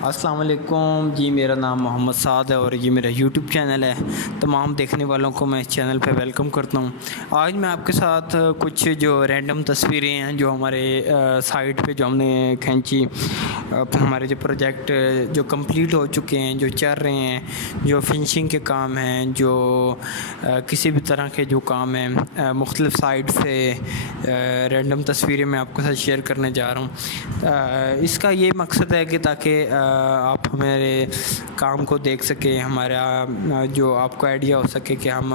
अस्सलाम वालेकुम जी। मेरा नाम मोहम्मद साद है और ये मेरा यूट्यूब चैनल है। तमाम देखने वालों को मैं इस चैनल पे वेलकम करता हूँ। आज मैं आपके साथ कुछ जो रैंडम तस्वीरें हैं जो हमारे साइट पे जो हमने खींची, हमारे जो प्रोजेक्ट जो कंप्लीट हो चुके हैं, जो चल रहे हैं, जो फिनिशिंग के काम हैं, जो किसी भी तरह के जो काम हैं, मुख्तलिफ़ साइट से रैंडम तस्वीरें मैं आपके साथ शेयर करने जा रहा हूँ। इसका ये मकसद है कि ताकि आप हमारे काम को देख सकें, हमारा जो आपको आइडिया हो सके कि हम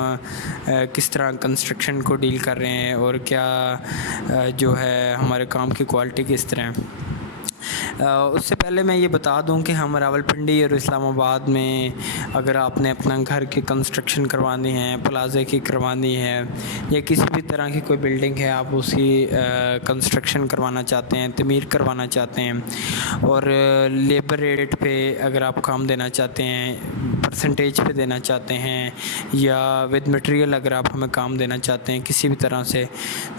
किस तरह कंस्ट्रक्शन को डील कर रहे हैं और क्या जो है हमारे काम की क्वालिटी किस तरह है। उससे पहले मैं ये बता दूं कि हम रावलपिंडी और इस्लामाबाद में अगर आपने अपना घर की कंस्ट्रक्शन करवानी है, प्लाज़े की करवानी है या किसी भी तरह की कोई बिल्डिंग है आप उसकी कंस्ट्रक्शन करवाना चाहते हैं, तमीर करवाना चाहते हैं और लेबर रेट पे अगर आप काम देना चाहते हैं, परसेंटेज पे देना चाहते हैं या विद मटेरियल अगर आप हमें काम देना चाहते हैं किसी भी तरह से,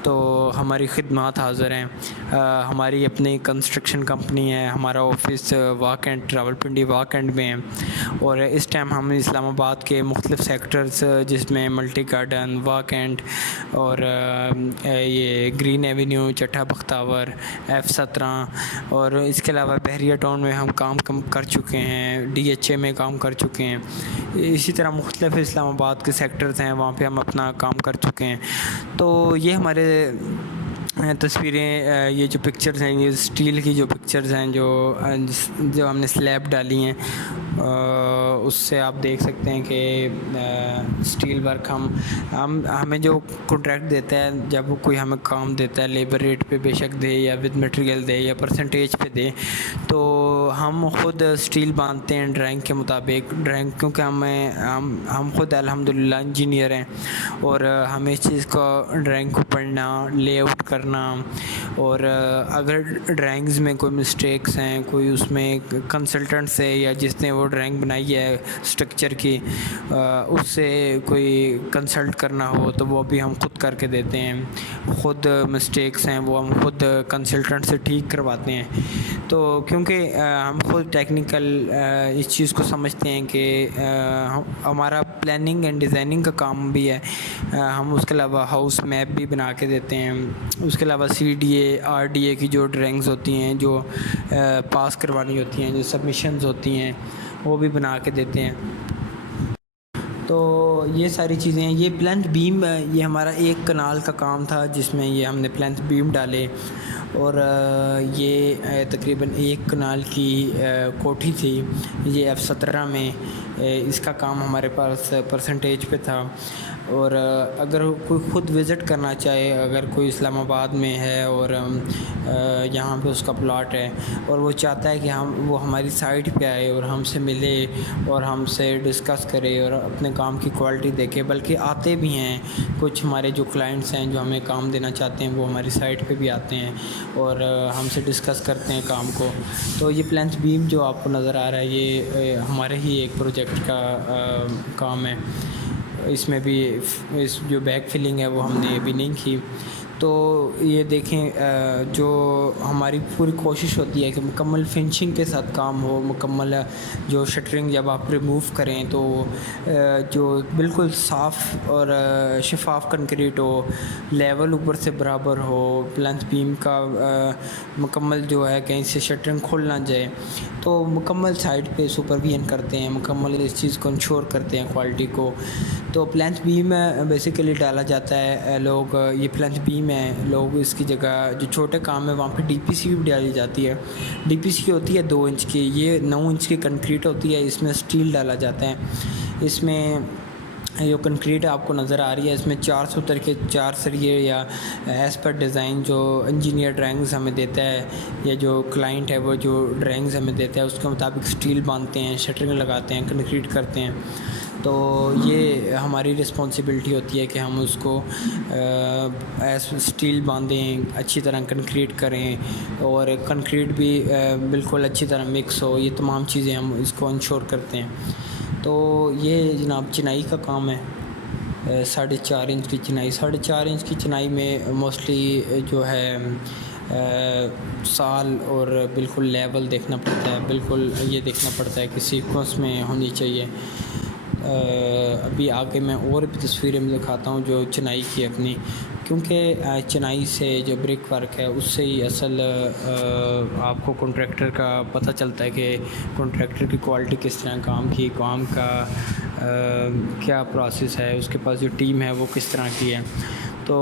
तो हमारी खिदमत हाज़िर हैं। हमारी अपनी कंस्ट्रक्शन कंपनी है, हमारा office walk and Rawalpindi walk and में है और इस टाइम हम इस्लामाबाद के मुख्तलिफ़ सेक्टर्स जिसमें मल्टी गार्डन, वाक एंड और ये ग्रीन एवेन्यू, चट्टा बख्तावर, F17 और इसके अलावा बहरिया टाउन में हम काम कर चुके हैं, DHA में काम कर चुके हैं। इसी तरह मुख्तलिफ़ इस्लामाबाद के सेक्टर्स हैं, वहाँ पे हम अपना काम कर चुके हैं। तो ये हमारे तस्वीरें, ये जो पिक्चर्स हैं, ये स्टील की जो पिक्चर्स हैं जो हमने स्लैब डाली हैं, उससे आप देख सकते हैं कि स्टील वर्क हमें जो कॉन्ट्रैक्ट देता है, जब कोई हमें काम देता है लेबर रेट पे बेशक दे या विद मटेरियल दे या परसेंटेज पे दे, तो हम ख़ुद स्टील बांधते हैं ड्राइंग के मुताबिक। ड्राइंग क्योंकि हम ख़ुद अल्हम्दुलिल्लाह इंजीनियर हैं और हमें इस चीज़ को ड्राइंग को पढ़ना, लेआउट करना और अगर ड्राइंग्स में कोई मिस्टेक्स हैं, कोई उसमें कंसल्टेंट से या जिसने वो ड्राइंग बनाई है स्ट्रक्चर की, उससे कोई कंसल्ट करना हो तो वो भी हम खुद करके देते हैं। ख़ुद मिस्टेक्स हैं वो हम खुद कंसल्टेंट से ठीक करवाते हैं। तो क्योंकि हम खुद टेक्निकल इस चीज़ को समझते हैं कि हमारा प्लानिंग एंड डिज़ाइनिंग का काम भी है, हम उसके अलावा हाउस मैप भी बना के देते हैं। उसके अलावा CDA RDA की जो ड्राइंग्स होती हैं, जो पास करवानी होती हैं, जो सबमिशंस होती हैं, वो भी बना के देते हैं। तो ये सारी चीज़ें हैं। ये प्लेंथ बीम, ये हमारा एक कनाल का काम था जिसमें ये हमने प्लेंथ बीम डाले और ये तकरीबन एक कनाल की कोठी थी। ये F17 में इसका काम हमारे पास परसेंटेज पे था। और अगर कोई ख़ुद विज़िट करना चाहे, अगर कोई इस्लामाबाद में है और यहाँ पे उसका प्लॉट है और वो चाहता है कि वो हमारी साइट पे आए और हमसे मिले और हमसे डिस्कस करे और अपने काम की क्वालिटी देखे, बल्कि आते भी हैं। कुछ हमारे जो क्लाइंट्स हैं जो हमें काम देना चाहते हैं वो हमारी साइट पे भी आते हैं और हमसे डिस्कस करते हैं काम को। तो ये प्लेंथ बीम जो आपको नज़र आ रहा है, ये हमारे ही एक प्रोजेक्ट का काम है। इसमें भी इस जो बैक फिलिंग है वो हमने अभी नहीं की। तो ये देखें, जो हमारी पूरी कोशिश होती है कि मुकम्मल फिनिशिंग के साथ काम हो, मुकम्मल जो शटरिंग जब आप रिमूव करें तो जो बिल्कुल साफ़ और शफाफ कंक्रीट हो, लेवल ऊपर से बराबर हो, प्लेंथ बीम का मुकम्मल जो है कहीं से शटरिंग खुल ना जाए। तो मुकम्मल साइड पे सुपरविजन करते हैं, मुकम्मल इस चीज़ को इंश्योर करते हैं क्वालिटी को। तो प्लेंथ बीम बेसिकली डाला जाता है। लोग ये प्लेंथ बीम है, लोग इसकी जगह जो छोटे काम है वहाँ पे DPC भी डाली जाती है। DPC होती है 2 इंच की, ये 9 इंच की कंक्रीट होती है। इसमें स्टील डाला जाता है। इसमें जो कंक्रीट आपको नज़र आ रही है, इसमें 4 सूत्र के 4 सरिये या एज़ पर डिज़ाइन जो इंजीनियर ड्राइंग्स हमें देता है या जो क्लाइंट है वो जो ड्राइंग्स हमें देता है उसके मुताबिक स्टील बांधते हैं, शटरिंग लगाते हैं, कंक्रीट करते हैं। तो ये हमारी रिस्पॉन्सिबिलिटी होती है कि हम उसको स्टील बांधें, अच्छी तरह कंक्रीट करें और कंक्रीट भी बिल्कुल अच्छी तरह मिक्स हो। ये तमाम चीज़ें हम इसको इंश्योर करते हैं। तो ये जनाब चिनाई का काम है, 4.5 इंच की चिनाई। 4.5 इंच की चिनाई में मोस्टली जो है साल और बिल्कुल लेवल देखना पड़ता है, बिल्कुल ये देखना पड़ता है कि सीक्वेंस में होनी चाहिए। अभी आगे मैं और भी तस्वीरें में दिखाता हूँ जो चिनाई की अपनी, क्योंकि चिनाई से जो ब्रिक वर्क है उससे ही असल आपको कॉन्ट्रैक्टर का पता चलता है कि कॉन्ट्रैक्टर की क्वालिटी किस तरह काम का क्या प्रोसेस है, उसके पास जो टीम है वो किस तरह की है। तो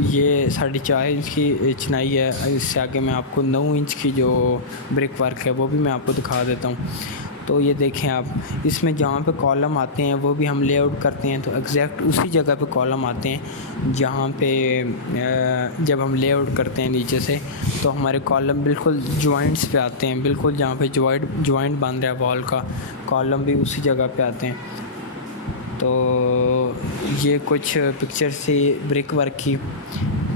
ये 4.5 इंच की चिनाई है। इससे आगे मैं आपको 9 इंच की जो ब्रिक वर्क है वो भी मैं आपको दिखा देता हूँ। तो ये देखें आप, इसमें जहाँ पे कॉलम आते हैं वो भी हम लेआउट करते हैं तो एग्जैक्ट उसी जगह पे कॉलम आते हैं जहाँ पे जब हम लेआउट करते हैं नीचे से, तो हमारे कॉलम बिल्कुल जॉइंट्स पे आते हैं, बिल्कुल जहाँ पे जॉइंट बन रहा है वॉल का, कॉलम भी उसी जगह पे आते हैं। तो ये कुछ पिक्चर्स थी ब्रिक वर्क की।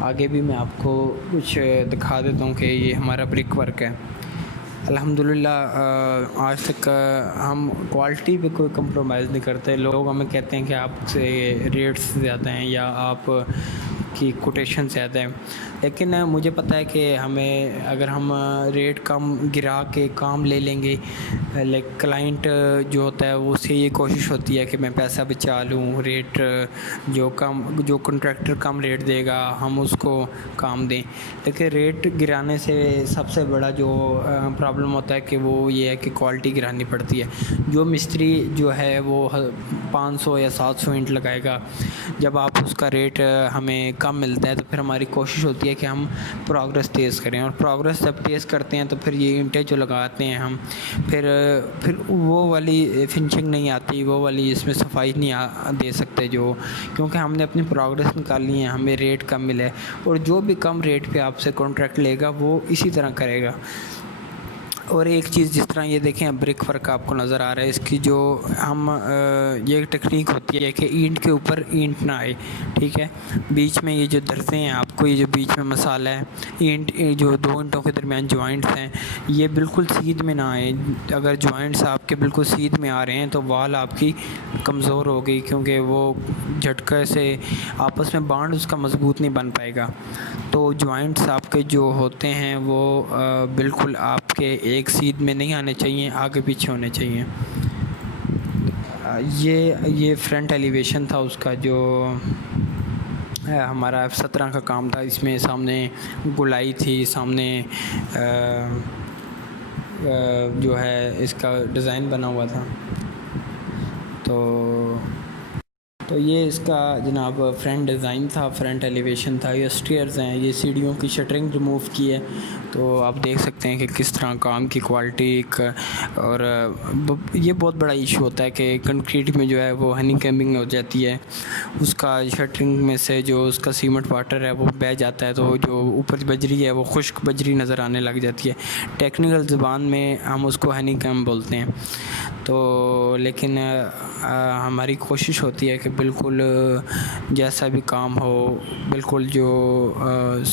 आगे भी मैं आपको कुछ दिखा देता हूँ कि ये हमारा ब्रिक वर्क है। अल्हम्दुलिल्लाह आज तक हम क्वालिटी पे कोई कंप्रोमाइज़ नहीं करते। लोग हमें कहते हैं कि आपसे रेट्स ज़्यादा हैं या आप की कोटेशन ज़्यादा है, लेकिन मुझे पता है कि हमें अगर हम रेट कम गिरा के काम ले लेंगे, लाइक क्लाइंट जो होता है वो उससे ये कोशिश होती है कि मैं पैसा बचा लूँ, रेट जो कॉन्ट्रैक्टर कम रेट देगा हम उसको काम दें। लेकिन रेट गिराने से सबसे बड़ा जो प्रॉब्लम होता है कि वो ये है कि क्वालिटी गिरानी पड़ती है। जो मिस्त्री जो है वो 500 या 700 ईंट लगाएगा, जब आप उसका रेट हमें कम मिलता है तो फिर हमारी कोशिश होती है कि हम प्रोग्रेस तेज़ करें, और प्रोग्रेस जब तेज़ करते हैं तो फिर ये ईंटें जो लगाते हैं हम फिर वो वाली फिनिशिंग नहीं आती, वो वाली इसमें सफाई नहीं दे सकते जो, क्योंकि हमने अपनी प्रोग्रेस निकालनी है, हमें रेट कम मिले। और जो भी कम रेट पे आपसे कॉन्ट्रैक्ट लेगा वो इसी तरह करेगा। और एक चीज़, जिस तरह ये देखें ब्रिक वर्क आपको नज़र आ रहा है, इसकी जो हम ये एक टेक्निक होती है कि ईंट के ऊपर ईंट ना आए, ठीक है। बीच में ये जो दरसे हैं आपको, ये जो बीच में मसाला है, ईंट जो 2 ईंटों के दरमियान जॉइंट्स हैं, ये बिल्कुल सीध में ना आए। अगर जॉइंट्स आपके बिल्कुल सीध में आ रहे हैं तो वॉल आपकी कमज़ोर हो गई, क्योंकि वो झटके से आपस में बांड उसका मजबूत नहीं बन पाएगा। तो जॉइंट्स आपके जो होते हैं वो बिल्कुल आपके एक सीध में नहीं आने चाहिए, आगे पीछे होने चाहिए। ये फ्रंट एलिवेशन था उसका, जो हमारा F17 का काम था। इसमें सामने गुलाई थी, सामने जो है इसका डिज़ाइन बना हुआ था। तो ये इसका जनाब फ्रंट डिज़ाइन था, फ्रंट एलिवेशन था। ये स्टेयर्स हैं, ये सीढ़ियों की शटरिंग रिमूव की है, तो आप देख सकते हैं कि किस तरह काम की क्वालिटी और ये बहुत बड़ा इशू होता है कि कंक्रीट में जो है वो हनी कैम्बिंग हो जाती है, उसका शटरिंग में से जो उसका सीमेंट वाटर है वो बह जाता है, तो जो ऊपर बजरी है वो खुश्क बजरी नज़र आने लग जाती है। टेक्निकल ज़बान में हम उसको हनी कैम्ब बोलते हैं। तो लेकिन हमारी कोशिश होती है कि बिल्कुल जैसा भी काम हो, बिल्कुल जो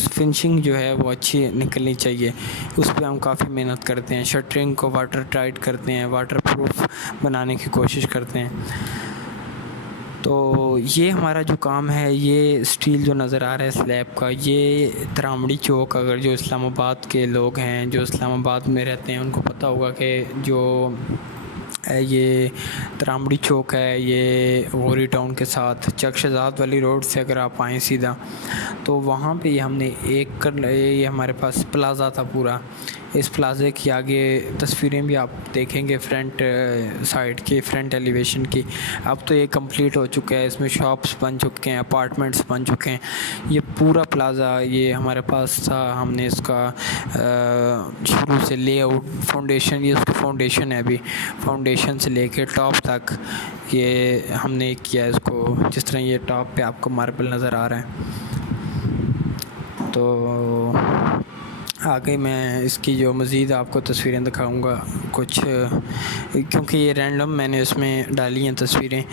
फिनिशिंग जो है वो अच्छी निकलनी चाहिए, उस पर हम काफ़ी मेहनत करते हैं। शटरिंग को वाटर टाइट करते हैं, वाटर प्रूफ बनाने की कोशिश करते हैं। तो ये हमारा जो काम है, ये स्टील जो नज़र आ रहा है स्लैब का, ये त्रामड़ी चौक, अगर जो इस्लामाबाद के लोग हैं जो इस्लामाबाद में रहते हैं उनको पता होगा कि जो ये त्रामड़ी चौक है, ये गोरी टाउन के साथ चक शहजाद वाली रोड से अगर आप आएँ सीधा, तो वहाँ पे हमने ये हमारे पास प्लाज़ा था पूरा। इस प्लाज़े की आगे तस्वीरें भी आप देखेंगे फ्रंट साइड की, फ्रंट एलिवेशन की। अब तो ये कंप्लीट हो चुका है, इसमें शॉप्स बन चुके हैं, अपार्टमेंट्स बन चुके हैं। ये पूरा प्लाज़ा ये हमारे पास था, हमने इसका शुरू से लेआउट, फाउंडेशन, ये उसकी फाउंडेशन है, अभी फाउंडेशन से लेके टॉप तक ये हमने किया है इसको। जिस तरह ये टॉप पे आपको मार्बल नज़र आ रहा है, तो आगे मैं इसकी जो मज़ीद आपको तस्वीरें दिखाऊंगा कुछ, क्योंकि ये रैंडम मैंने इसमें डाली हैं तस्वीरें।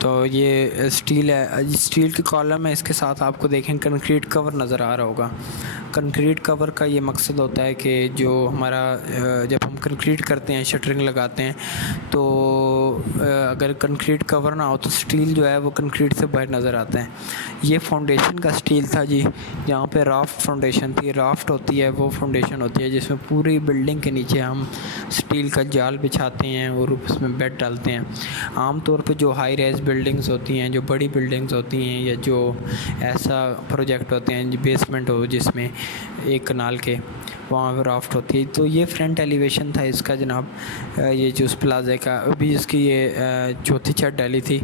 तो ये स्टील है, स्टील की कॉलम है, इसके साथ आपको देखें कंक्रीट कवर नज़र आ रहा होगा। कंक्रीट कवर का ये मकसद होता है कि जो हमारा जब हम कंक्रीट करते हैं, शटरिंग लगाते हैं, तो अगर कंक्रीट कवर ना हो तो स्टील जो है वो कंक्रीट से बाहर नज़र आता है। ये फाउंडेशन का स्टील था जी, यहाँ पे राफ्ट फाउंडेशन थी। राफ्ट होती है वो फाउंडेशन होती है जिसमें पूरी बिल्डिंग के नीचे हम स्टील का जाल बिछाते हैं और उसमें बेड डालते हैं। आम तौर पे जो हाई रेज बिल्डिंग्स होती हैं, जो बड़ी बिल्डिंग्स होती हैं, या जो ऐसा प्रोजेक्ट होते हैं जो बेसमेंट हो जिसमें एक कनाल के, वहाँ पर राफ्ट होती है। तो ये फ्रंट एलिवेशन था इसका जनाब, ये जो उस प्लाज़े का अभी इसकी ये चौथी छत डाली थी,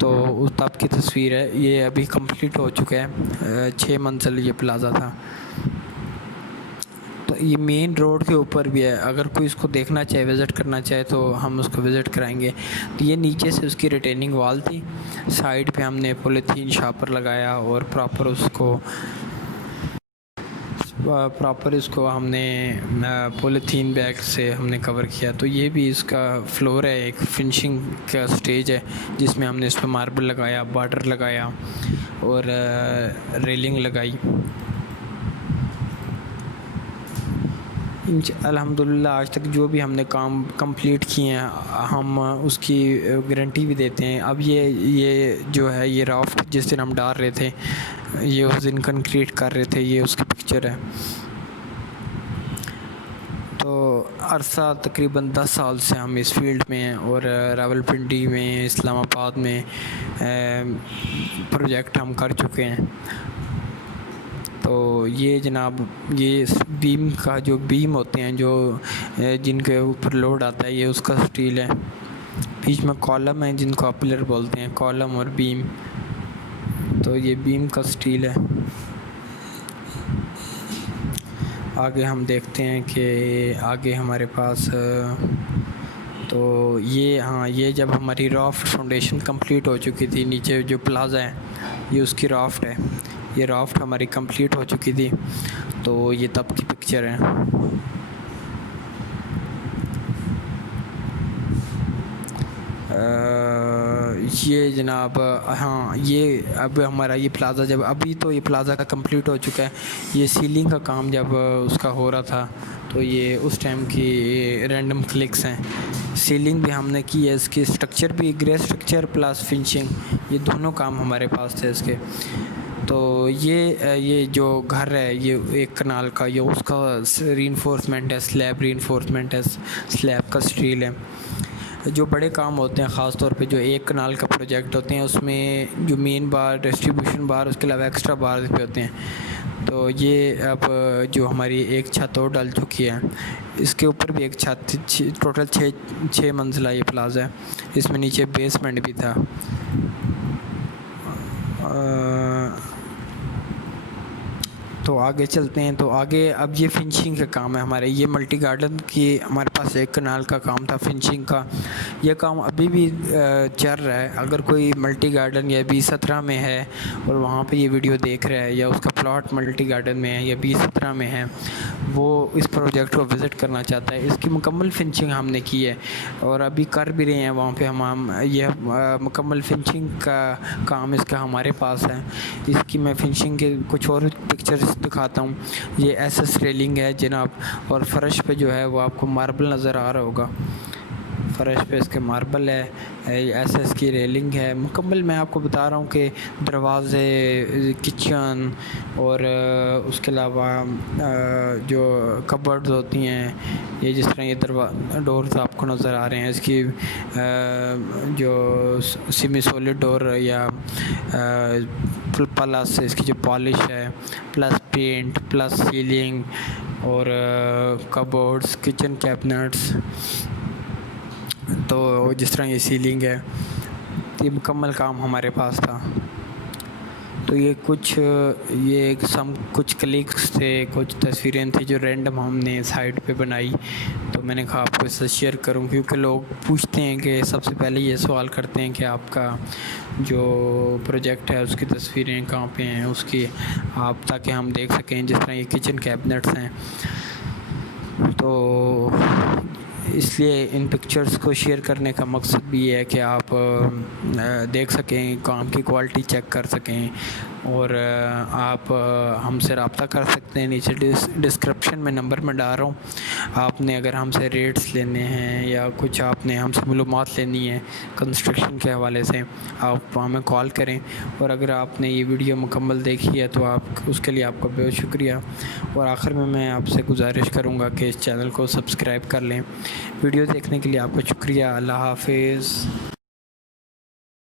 तो उस तब की तस्वीर है। ये अभी कंप्लीट हो चुका है, 6 मंजिल ये प्लाज़ा था। तो ये मेन रोड के ऊपर भी है, अगर कोई इसको देखना चाहे, विज़िट करना चाहे तो हम उसको विज़िट कराएंगे। तो ये नीचे से उसकी रिटेनिंग वॉल थी, साइड पे हमने पॉलीथीन शापर लगाया और प्रॉपर इसको हमने पॉलीथीन बैग से हमने कवर किया। तो ये भी इसका फ्लोर है, एक फिनिशिंग का स्टेज है जिसमें हमने इस पर मार्बल लगाया, बॉर्डर लगाया और रेलिंग लगाई। अल्हम्दुलिल्लाह आज तक जो भी हमने काम कंप्लीट किए हैं हम उसकी गारंटी भी देते हैं। अब ये जो है ये राफ्ट जिस दिन हम डाल रहे थे, ये उस दिन कंक्रीट कर रहे थे, ये उसकी पिक्चर है। तो अरसा तकरीबन 10 साल से हम इस फील्ड में हैं और रावलपिंडी में, इस्लामाबाद में प्रोजेक्ट हम कर चुके हैं। तो ये जनाब, ये बीम का जो बीम होते हैं जो जिनके ऊपर लोड आता है, ये उसका स्टील है। बीच में कॉलम है जिनको आप पिलर बोलते हैं, कॉलम और बीम। तो ये बीम का स्टील है। आगे हम देखते हैं कि आगे हमारे पास तो ये जब हमारी राफ्ट फाउंडेशन कंप्लीट हो चुकी थी, नीचे जो प्लाज़ा है ये उसकी राफ्ट है, ये राफ्ट हमारी कंप्लीट हो चुकी थी। तो ये तब की पिक्चर है। ये जनाब, हाँ ये अब हमारा ये प्लाज़ा जब अभी तो ये प्लाज़ा का कंप्लीट हो चुका है। ये सीलिंग का काम जब उसका हो रहा था तो ये उस टाइम की रैंडम क्लिक्स हैं। सीलिंग भी हमने की है, इसकी स्ट्रक्चर भी, ग्रे स्ट्रक्चर प्लस फिनिशिंग, ये दोनों काम हमारे पास थे इसके। तो ये जो घर है ये एक कनाल का, ये उसका रीइंफोर्समेंट है, स्लैब रीइंफोर्समेंट है, स्लैब का स्टील है। जो बड़े काम होते हैं ख़ास तौर पे जो एक कनाल का प्रोजेक्ट होते हैं उसमें जो मेन बार, डिस्ट्रीब्यूशन बार, उसके अलावा एक्स्ट्रा बार भी होते हैं। तो ये अब जो हमारी एक छत और डल चुकी है, इसके ऊपर भी एक छत, टोटल 6 मंजिला ये प्लाज़ा है। इसमें नीचे बेसमेंट भी था। तो आगे चलते हैं। तो आगे अब ये फिनिशिंग का काम है हमारे, ये मल्टी गार्डन की हमारे पास एक कनाल का काम था फिनिशिंग का। ये काम अभी भी चल रहा है। अगर कोई मल्टी गार्डन या B17 में है और वहाँ पे ये वीडियो देख रहा है, या उसका प्लॉट मल्टी गार्डन में है या B17 में है, वो इस प्रोजेक्ट को विज़िट करना चाहता है। इसकी मुकम्मल फिनिशिंग हमने की है और अभी कर भी रहे हैं वहाँ पे हम ये मुकम्मल फिनिशिंग का काम इसका हमारे पास है। इसकी मैं फिनिशिंग के कुछ और पिक्चर्स दिखाता हूँ। ये SS रेलिंग है जनाब, और फर्श पे जो है वो आपको मार्बल नज़र आ रहा होगा। फ़र्श पे इसके मार्बल है, SS की रेलिंग है मुकम्मल। मैं आपको बता रहा हूँ कि दरवाज़े, किचन और उसके अलावा जो कबर्ड्स होती हैं, ये जिस तरह ये डोर्स आपको नज़र आ रहे हैं, इसकी जो सेमी सॉलिड डोर या प्लस इसकी जो पॉलिश है, प्लस पेंट, प्लस सीलिंग और कबर्ड्स, किचन कैबिनेट्स। तो जिस तरह ये सीलिंग है, ये मुकम्मल काम हमारे पास था। तो ये कुछ क्लिक्स थे, कुछ तस्वीरें थी जो रैंडम हमने साइड पे बनाई। तो मैंने कहा आपको इससे शेयर करूं, क्योंकि लोग पूछते हैं कि सबसे पहले ये सवाल करते हैं कि आपका जो प्रोजेक्ट है उसकी तस्वीरें कहाँ पे हैं उसकी, आप ताकि हम देख सकें। जिस तरह ये किचन कैबिनेट्स हैं, तो इसलिए इन पिक्चर्स को शेयर करने का मकसद भी है कि आप देख सकें, काम की क्वालिटी चेक कर सकें, और आप हमसे रब्ता कर सकते हैं। नीचे डिस्क्रिप्शन में नंबर मैं डाल रहा हूँ, आपने अगर हमसे रेट्स लेने हैं या कुछ आपने हमसे मालूमात लेनी है कंस्ट्रक्शन के हवाले से, आप हमें कॉल करें। और अगर आपने ये वीडियो मुकम्मल देखी है तो आप उसके लिए आपका बहुत शुक्रिया। और आखिर में मैं आपसे गुजारिश करूँगा कि इस चैनल को सब्सक्राइब कर लें। वीडियो देखने के लिए आपका शुक्रिया। अल्लाह हाफिज़।